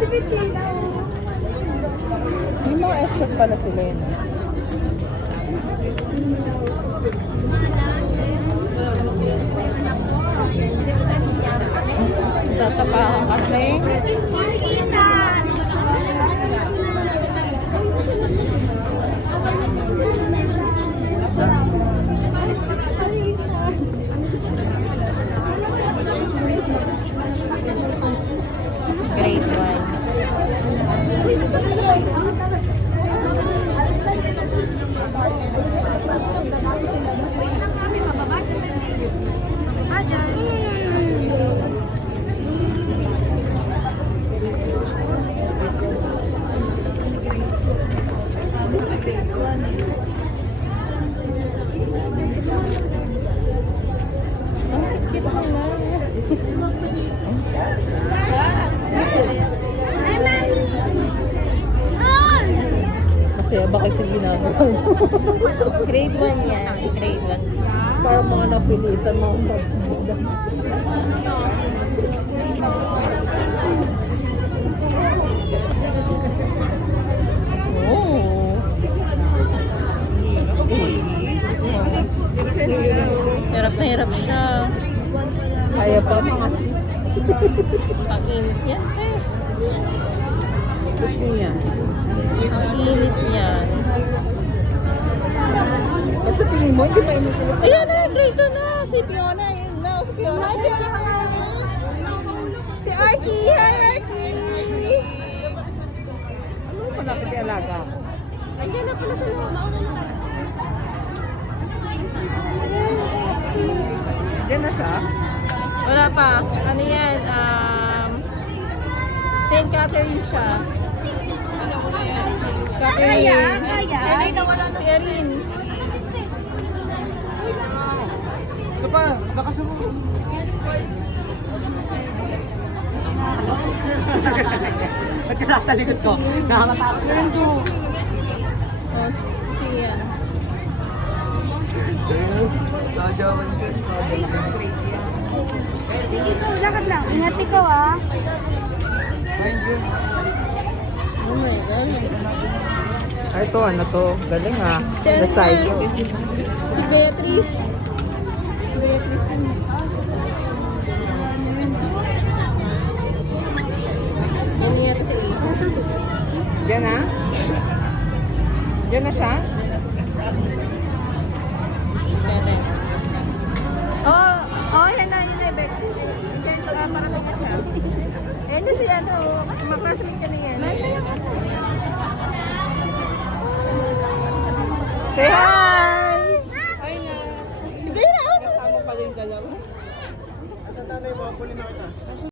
May mga escort pala sila yun. Tatapahan kasi. Grade 1. Masaya ba kasi ginagawa? Grade 1 yan. Grade 1. Para mga napilitan mga magpapagda. Hirap na hirap siya. Kaya pa mga sis. Pag-init yan eh. Gusto niya. Ang init niyan. At sa tingin mo, hindi pa init ko. Ayun na, grade 2 na. Si Fiona, yun na. Si Fiona. Si Arky. Hi, Arky. Ano pa na pag-ialaga ako? Andiyan na pala sa loob. Diyan na siya? Wala pa. Ano yan? St. Catherine siya. Catherine. Catherine na wala na. Catherine. So pa, baka sumunod. Ba't ka nasa likod ko? Nakakatakot na rin ko. Oh, siya. Sige ikaw, lakad lang. Ingat ikaw ah. Oh my God. Ay, ito, ano to? Galing ha. Si ano Nasayo. nga? Si Beatrice. Beatrice yun. Yan nga ito si Eva. Diyan na? Diyan na siya? Kaya Oh, yan na, Beck. Diyan pala, parating na siya. Ayan na siya, ano, maklasmate ka na yan. Say hi! Hi na. Hindi na. Kasama pa rin dalawa. Sa tanay mo, kunin na kita.